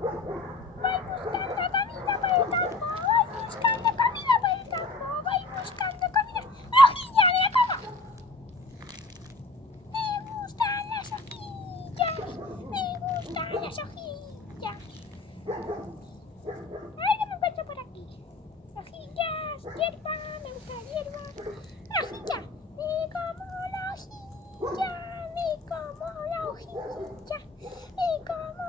Voy buscando comida por el campo, voy buscando comida por el campo, voy buscando comida. ¡Hojilla, me la como! Me gustan las hojillas, me gustan las hojillas. A ver qué me encuentro por aquí. Hojillas, hierba, me gusta la hierba. ¡Una hojilla! Me como la hojilla, me como la hojilla, me como